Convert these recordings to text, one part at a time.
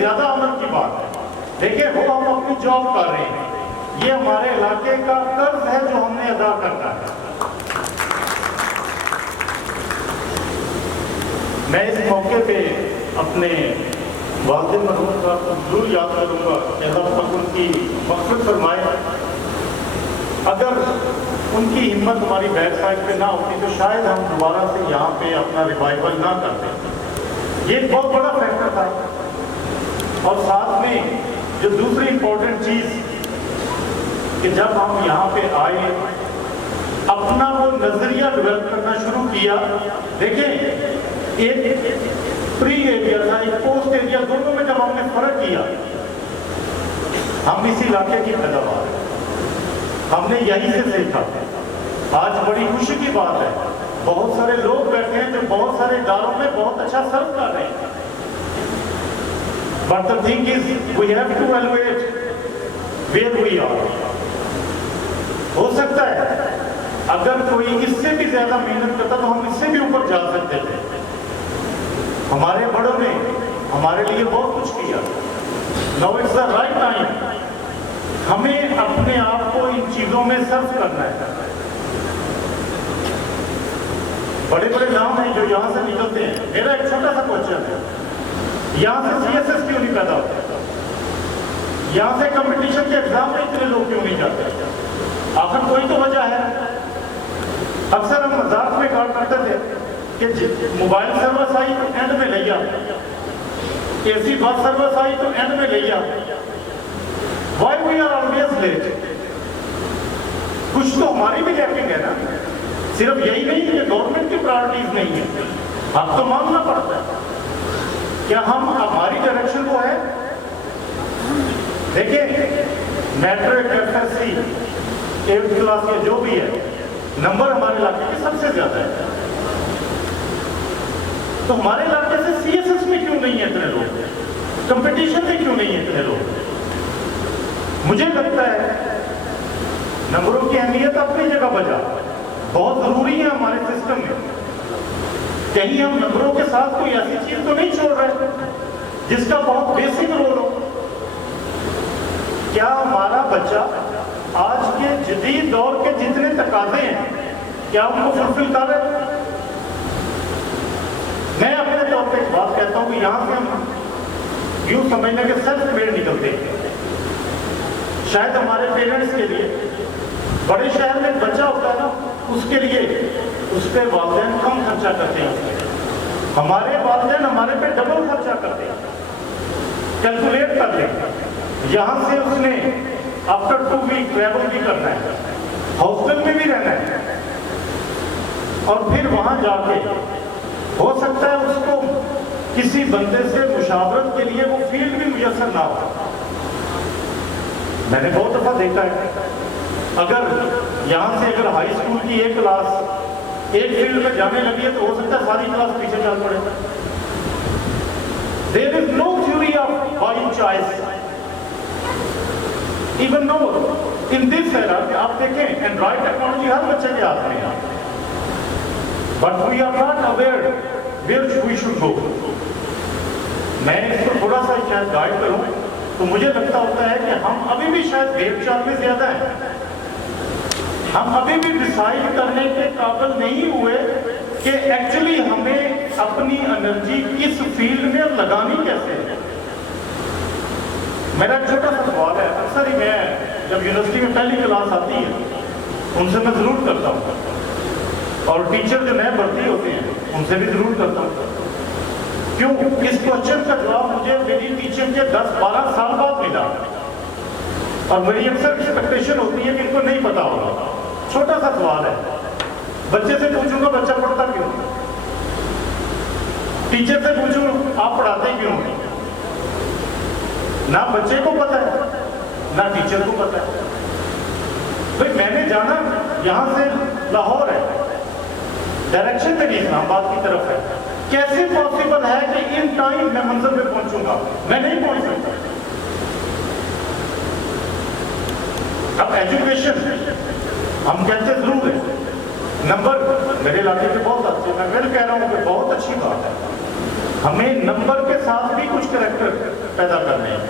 زیادہ عمل کی بات ہے. دیکھیں وہ ہم اپنی جاب کر رہے ہیں, یہ ہمارے علاقے کا قرض ہے جو ہم نے ادا کرنا ہے. میں اس موقع پہ اپنے والد مرحوم کا ضرور یاد کروں گا کہ اللہ پاک ان کی مغفرت فرمائے. اگر ان کی ہمت ہماری بیک سائڈ پہ نہ ہوتی تو شاید ہم دوبارہ سے یہاں پہ اپنا ریوائول نہ کرتے. یہ ایک بہت بڑا فیکٹر تھا. اور ساتھ میں جو دوسری امپورٹنٹ چیز کہ جب ہم یہاں پہ آئے اپنا وہ نظریہ ڈیولپ کرنا شروع کیا. دیکھیں ایک پری ایریا تھا, ایک پوسٹ ایریا, دونوں میں جب ہم نے فرق کیا, ہم اسی علاقے کی پیداوار ہیں, ہم نے یہیں سے سیکھا. آج بڑی خوشی کی بات ہے بہت سارے لوگ بیٹھے ہیں جو بہت سارے اداروں میں بہت اچھا سرو کر رہے ہیں. But the thing is, we have to evaluate where we are. ہو سکتا ہے اگر کوئی اس سے بھی زیادہ محنت کرتا تو ہم اس سے بھی اوپر جا سکتے تھے. ہمارے بڑوں نے ہمارے لیے بہت کچھ کیا. Now it's the right time. ہمیں اپنے آپ کو ان چیزوں میں صرف کرنا ہے. بڑے بڑے نام ہیں جو یہاں سے نکلتے ہیں. میرا ایک چھوٹا سا کوشچن ہے, یہاں سے سی ایس ایس کیوں نہیں پیدا ہوتے؟ یہاں سے کمپٹیشن کے ایگزام میں اتنے لوگ کیوں نہیں جاتے؟ آخر کوئی تو وجہ ہے. اکثر ہم مذاق میں کہا کرتے تھے کہ موبائل سروس آئی تو اینڈ میں لیا, اے سی بس سروس آئی تو اینڈ میں لیا. Why we are always late? کچھ تو ہماری بھی لیکنگ ہے نا. صرف یہی نہیں کہ گورنمنٹ کی پرائرٹیز نہیں ہے, حق تو ماننا پڑتا ہے. کیا ہم ہماری ڈائریکشن وہ ہے؟ دیکھیں matric F S C 8th class کے جو بھی ہے نمبر ہمارے علاقے کے سب سے زیادہ ہے. تو ہمارے علاقے سے سی ایس ایس میں کیوں نہیں ہے اتنے لوگ؟ کمپٹیشن میں کیوں نہیں ہے اتنے لوگ؟ مجھے لگتا ہے نمبروں کی اہمیت اپنی جگہ بجا بہت ضروری ہے ہمارے سسٹم میں. کہیں ہم نمبروں کے ساتھ کوئی ایسی چیز تو نہیں چھوڑ رہے جس کا بہت بیسک رول ہو. کیا ہمارا بچہ آج کے جدید دور کے جتنے تقاضے ہیں کیا ان کو فلفل کر رہے ہیں؟ میں اپنے طور پہ ایک بات کہتا ہوں کہ یہاں سے ہم یوں سمجھنے کے سیلف میڈ نکلتے ہیں. شاید ہمارے پیرنٹس کے لیے بڑے شہر میں ایک بچہ ہوتا ہے نا, اس کے لیے اس پہ والدین کم خرچہ کرتے ہیں. ہمارے والدین ہمارے پہ ڈبل خرچہ کرتے ہیں. کیلکولیٹ کر لیں, یہاں سے اس نے آفٹر 2 ویک ٹریول بھی کرنا ہے, ہاسٹل میں بھی رہنا ہے, اور پھر وہاں جا کے ہو سکتا ہے اس کو کسی بندے سے مشاورت کے لیے وہ فیلڈ بھی میسر نہ ہو. میں نے بہت دفعہ دیکھا ہے اگر یہاں سے اگر ہائی اسکول کی ایک کلاس ایک فیلڈ میں جانے لگی ہے تو ہو سکتا ہے ساری کلاس پیچھے چل پڑے. There is no theory of buying choice. Even though in this era آپ دیکھیں اینڈرائڈ ٹیکنالوجی ہر بچے کے ہاتھ میں ہے, but we are not aware where we should go. میں اس کو تھوڑا سا شاید گائیڈ کروں تو مجھے لگتا ہوتا ہے کہ ہم ابھی بھی شاید بھیڑ چال میں زیادہ ہیں. ہم ابھی بھی ڈیسائیڈ کرنے کے قابل نہیں ہوئے کہ ایکچولی ہمیں اپنی انرجی کس فیلڈ میں لگانی کیسے ہے. میرا ایک چھوٹا سا سوال ہے, اکثر ہی میں جب یونیورسٹی میں پہلی کلاس آتی ہے ان سے میں ضرور کرتا ہوں, اور ٹیچر جو نئے بھرتی ہوتے ہیں ان سے بھی ضرور کرتا ہوں. کیوں؟ اس کوشچن کا جواب مجھے میری ٹیچر کے 10-12 سال بعد ملا, اور میری اکثر ایکسپیکٹیشن ہوتی ہے کہ ان کو نہیں پتا ہوگا. چھوٹا سا سوال ہے, بچے سے پوچھوں گا بچہ پڑھتا کیوں, ٹیچر سے پوچھوں آپ پڑھاتے کیوں, نہ بچے کو پتا ہے نہ ٹیچر کو پتا ہے. بھائی میں نے جانا یہاں سے لاہور ہے, ڈائریکشن میری اسلام آباد کی طرف ہے, کیسے پاسبل ہے کہ ان ٹائم میں منزل پہ پہنچوں گا؟ میں نہیں پہنچ سکتا. اب ایجوکیشن ہم کہتے ضرور ہیں نمبر میرے علاقے کے بہت اچھے, میں کہہ رہا ہوں کہ بہت اچھی بات ہے, ہمیں نمبر کے ساتھ بھی کچھ کریکٹر پیدا کرنے ہیں.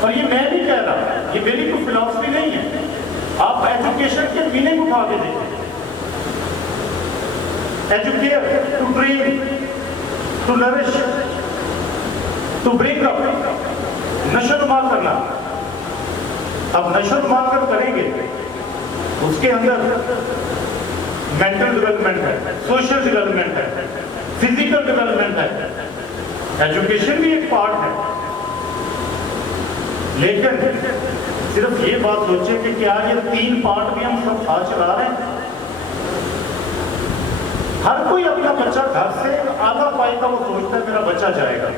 اور یہ میں نہیں کہہ رہا, یہ میری کوئی فلاسفی نہیں ہے. آپ ایجوکیشن کے میننگ اٹھا کے دیکھیں. Educate, to train, to nourish, to bring up, نشو نما کرنا. اب نشو نما کر کریں گے, اس کے اندر مینٹل ڈیولپمنٹ ہے, سوشل ڈیولپمنٹ ہے, فزیکل ڈیولپمنٹ ہے. ایجوکیشن بھی ایک پارٹ ہے. لیکن صرف یہ بات سوچیں کہ کیا یہ 3 پارٹ بھی ہم سب ساتھ چلا رہے ہیں؟ ہر کوئی اپنا بچہ گھر سے آدھا پائے گا, وہ سوچتا ہے میرا بچہ جائے گا,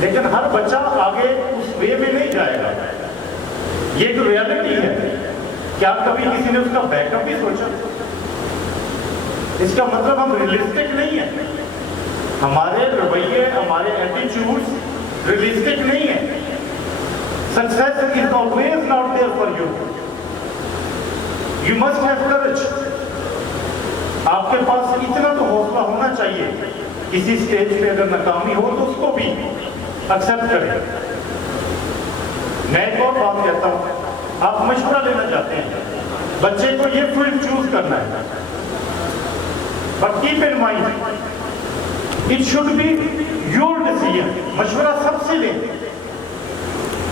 لیکن ہر بچہ آگے اس وے میں نہیں جائے گا. یہ ایک ریالٹی ہے. کیا کبھی کسی نے اس کا بیک اپ بھی سوچا؟ اس کا مطلب ہم ریئلسٹک نہیں ہیں, ہمارے رویے, ہمارے ایٹیچیوڈز ریئلسٹک نہیں ہیں. Success is always not there for you. You must have courage. آپ کے پاس اتنا تو حوصلہ ہونا چاہیے, کسی سٹیج پہ اگر ناکامی ہو تو اس کو بھی ایکسپٹ کریں. میں ایک اور بات کہتا ہوں, آپ مشورہ لینا چاہتے ہیں, بچے کو یہ فیلڈ چوز کرنا ہے, but keep in mind, it should be your decision. مشورہ سب سے لیں.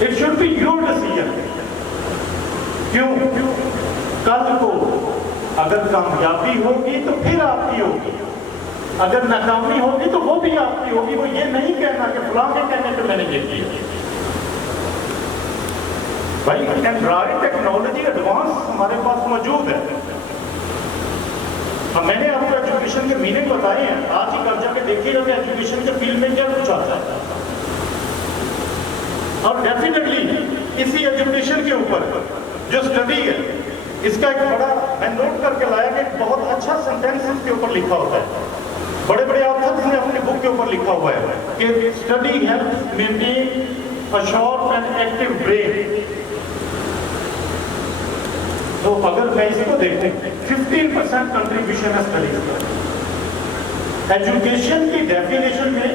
It should be your decision. کیوں؟ کل کو اگر کامیابی ہوگی تو پھر آپ کی ہوگی, اگر ناکامی ہوگی تو وہ بھی آپ کی ہوگی. وہ یہ نہیں کہنا کہ فلاں کے کہنے پہ میں نے یہ کیا. بھائی اینڈرائڈ ٹیکنالوجی ایڈوانس ہمارے پاس موجود ہے. اب میں نے آپ کو ایجوکیشن کے میننگ بتائے ہیں. آج ہی گھر جا کے دیکھیے گا کہ ایجوکیشن کے فیلڈ میں کیا کچھ آتا ہے. اور ڈیفینیٹلی اسی ایجوکیشن کے اوپر جو اسٹڈی ہے, اس کا ایک بڑا میں نوٹ کر کے لایا کہ ایک بہت اچھا سینٹینس اس کے اوپر لکھا ہوتا ہے. بڑے بڑے آتھرز نے اپنی بک کے اوپر لکھا ہوا ہے کہ study helps maintain a sharp and active brain. تو اگر میں اس کو دیکھوں, 15% کنٹریبیوشن ہے اسٹڈیز کا. ایجوکیشن کی ڈیفینیشن میں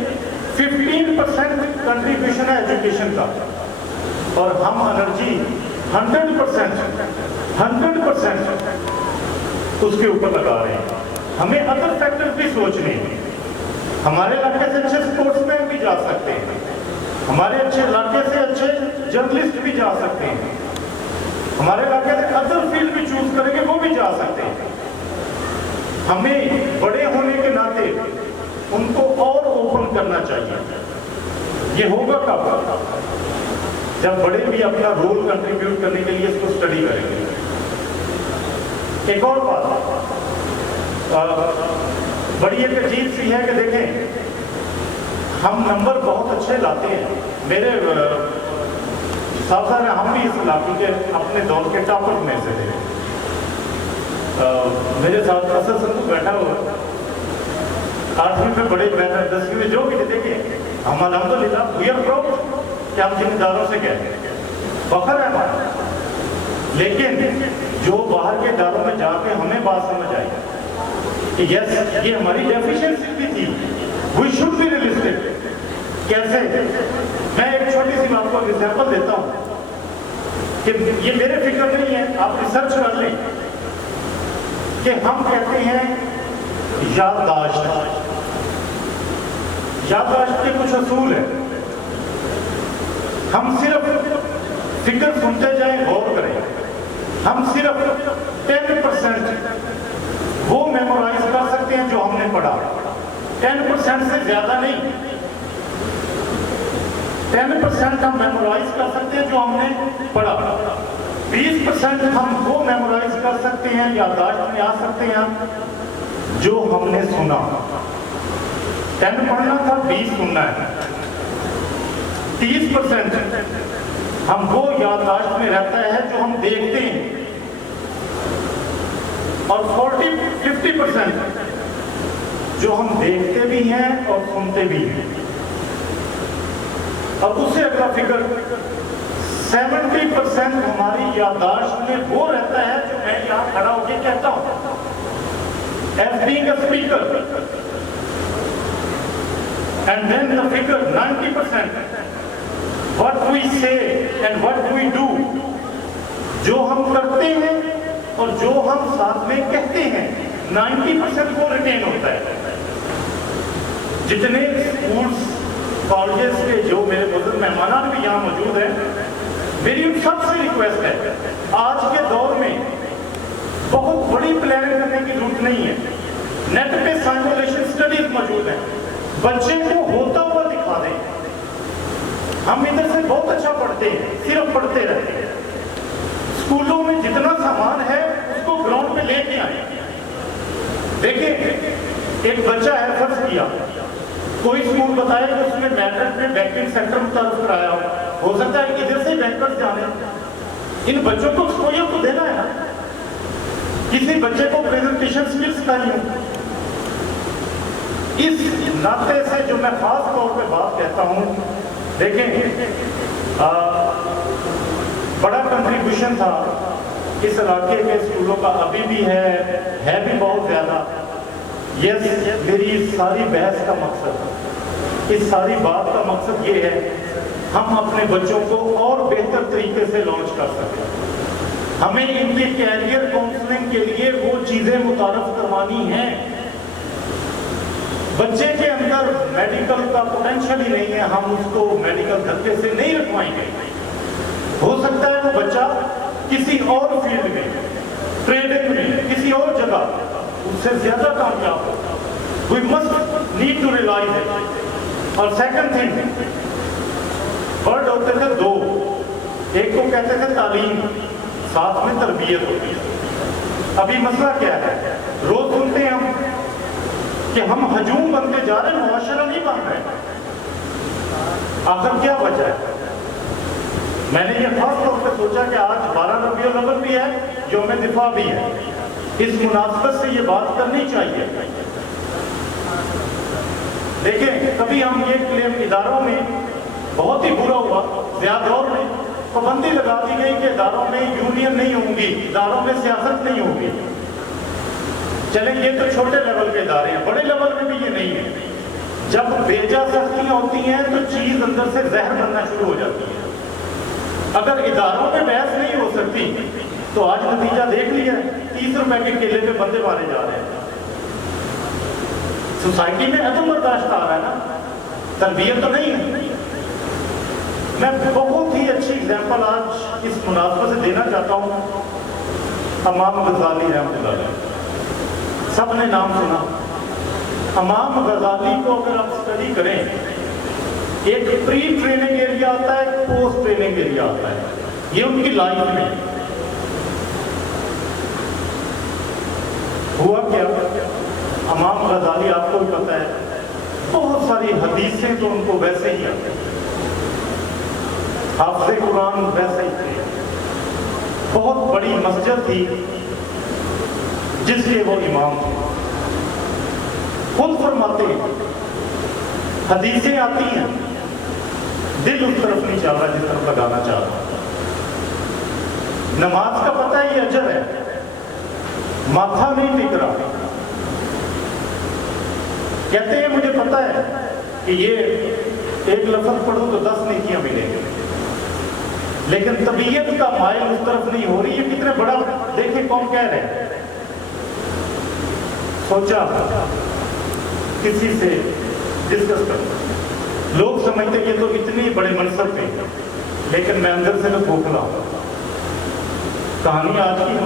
15% کنٹریبیوشن ہے ایجوکیشن کا, اور ہم انرجی 100% اس کے اوپر لگا رہے ہیں. ہمیں ادر فیکٹر بھی سوچنے ہیں. ہمارے علاقے سے اچھے اسپورٹس مین بھی جا سکتے ہیں, ہمارے اچھے علاقے سے اچھے جرنلسٹ بھی جا سکتے ہیں, ہمارے علاقے سے ادر فیلڈ بھی چوز کریں گے وہ بھی جا سکتے ہیں. ہمیں بڑے ہونے کے ناطے ان کو اور اوپن کرنا چاہیے. یہ ہوگا کب؟ جب بڑے بھی اپنا رول کنٹریبیوٹ کرنے کے لیے اس کو اسٹڈی کریں گے. ایک اور بات بڑی ایک عجیب سی ہے کہ دیکھیں, ہم نمبر بہت اچھے لاتے ہیں. میرے صاحب ہم بھی اس علاقے کے اپنے دور کے ٹاپر میں سے تھے. میرے ساتھ اسد سندھو بیٹھا ہوا, 8ویں میں بڑے بہتر, 10ویں میں جو بھی دیکھیں, ہم الحمدللہ وی آر پراؤڈ کہ ہم ذمہ داروں سے گئے, فخر ہے ہمارا. لیکن جو باہر کے اداروں میں جا کے ہمیں بات سمجھ آئی کہ یس یہ ہماری ڈیفیشنسی بھی تھی, وی شوڈ بی ریئلسٹک. کیسے؟ میں ایک چھوٹی سی آپ کو ایگزامپل دیتا ہوں کہ یہ میرے فکر نہیں ہے, آپ ریسرچ کر لیں کہ ہم کہتے ہیں یادداشت. یادداشت کے کچھ اصول ہیں. ہم صرف فکر سنتے جائیں, غور کریں. ہم صرف 10% وہ میمورائز کر سکتے ہیں جو ہم نے پڑھا, 10% سے زیادہ نہیں. 10% ہم میمورائز کر سکتے ہیں جو ہم نے پڑھا, 20% ہم وہ میمورائز کر سکتے ہیں, یادداشت میں آ سکتے ہیں جو ہم نے سنا. 10 پڑھنا تھا, 20 سننا ہے. 30% ہم وہ یادداشت میں رہتا ہے جو ہم دیکھتے ہیں, اور 50% جو ہم دیکھتے بھی ہیں اور سنتے بھی ہیں. اب اس سے اگلا فگر 70% ہماری یادداشت میں وہ رہتا ہے جو میں یہاں کھڑا ہو کے کہتا ہوں, as being a speaker. And then the figure 90% say and what we do, جو ہم کرتے ہیں اور جو ہم ساتھ میں کہتے ہیں 90% وہ ریٹین ہوتا ہے. جتنے اسکولس کالجز کے جو میرے بزرگ مہمانان بھی یہاں موجود ہیں, میری ان سب سے ریکویسٹ ہے, آج کے دور میں بہت بڑی پلاننگ کرنے کی ضرورت نہیں ہے. نیٹ پہ سائمولیشن اسٹڈیز موجود ہیں, بچے کو ہوتا ہوا دکھا دیں. ہم ادھر سے بہت اچھا پڑھتے ہیں, صرف پڑھتے رہتے ہیں. اسکولوں میں جتنا سامان ہے اس کو گراؤنڈ پہ لے کے آئیں. دیکھیں ایک بچہ ہے, فرض کیا کوئی اسکول بتائے کہ اس میں میٹرک میں بینکنگ سینٹر متعارف کرایا ہو سکتا ہے ادھر سے بینکرز جانے. ان بچوں کو ایکسپوژر تو دینا ہے نا, کسی بچے کو پریزنٹیشن اسکل سکھانی ہو. اس ناطے سے جو میں خاص طور پہ بات کہتا ہوں, دیکھیں بڑا کنٹریبیوشن تھا اس علاقے کے اسکولوں کا, ابھی بھی ہے بھی بہت زیادہ. یہ میری ساری بحث کا مقصد, اس ساری بات کا مقصد یہ ہے ہم اپنے بچوں کو اور بہتر طریقے سے لانچ کر سکیں. ہمیں ان کی کیریئر کاؤنسلنگ کے لیے وہ چیزیں متعارف کروانی ہیں. بچے کے اندر میڈیکل کا پوٹینشیل ہی نہیں ہے, ہم اس کو میڈیکل دھکے سے نہیں رکھوائیں گے. ہو سکتا ہے وہ بچہ کسی اور فیلڈ میں, ٹریڈنگ میں, کسی اور جگہ اس سے زیادہ کامیاب ہو. We must need to realize it. اور سیکنڈ تھنگ, ورڈ ہوتے تھے دو, ایک کو کہتے تھے تعلیم, ساتھ میں تربیت ہوتی ہے. ابھی مسئلہ کیا ہے, روز سنتے ہیں ہم کہ ہم ہجوم بنتے جا رہے ہیں, معاشرہ نہیں بن رہے. آخر کیا وجہ ہے؟ میں نے یہ خاص طور پہ سوچا کہ آج 12 ربیع الاول بھی ہے, یوم دفاع بھی ہے, اس مناسبت سے یہ بات کرنی چاہیے. دیکھیں کبھی ہم یہ کلیم اداروں میں بہت ہی برا ہوا, زیادہ دور میں پابندی لگا دی گئی کہ اداروں میں یونین نہیں ہوں گی, اداروں میں سیاست نہیں ہوگی. چلیں یہ تو چھوٹے لیول کے ادارے ہیں, بڑے لیول میں بھی یہ نہیں ہے. جب بیجا سختیاں ہوتی ہیں تو چیز اندر سے زہر بننا شروع ہو جاتی ہے. اگر اداروں میں بحث نہیں ہو سکتی تو آج نتیجہ دیکھ لیا, 30 روپے کے کیلے پہ بندے مارے جا رہے ہیں. سوسائٹی میں عدم برداشت آ رہا ہے نا, تربیت تو نہیں ہے. میں بہت ہی اچھی اگزامپل آج اس مناسبت سے دینا چاہتا ہوں. امام غزالی رحمۃ اللہ علیہ, سب نے نام سنا. امام غزالی کو اگر آپ اسٹڈی کریں, ایک پری ٹریننگ ایریا آتا ہے, ایک پوسٹ ٹریننگ ایریا آتا ہے. یہ ان کی لائف میں ہوا کیا. امام غزالی آپ کو بھی پتہ ہے, بہت ساری حدیثیں تو ان کو ویسے ہی آتی, حافظ قرآن ویسے ہی تھے. بہت بڑی مسجد تھی جس کے وہ امام تھے. خود فرماتے ہیں حدیثیں آتی ہیں, دل اس طرف نہیں چاہ رہا جس طرف لگانا چاہ رہا. نماز کا پتہ ہے یہ اجر ہے, ماتھا نہیں ٹک رہا. کہتے ہیں مجھے پتہ ہے کہ یہ ایک لفظ پڑھوں تو 10 نیکیاں ملیں گے, لیکن طبیعت کا مائل اس طرف نہیں ہو رہی. یہ کتنے بڑا, دیکھیں کون کہہ رہے ہیں. سوچا کسی سے ڈسکس کر, لوگ سمجھتے کہ تو اتنی بڑے منصب پہ, لیکن میں اندر سے میں کھوکھلا ہوں. کہانی آج کی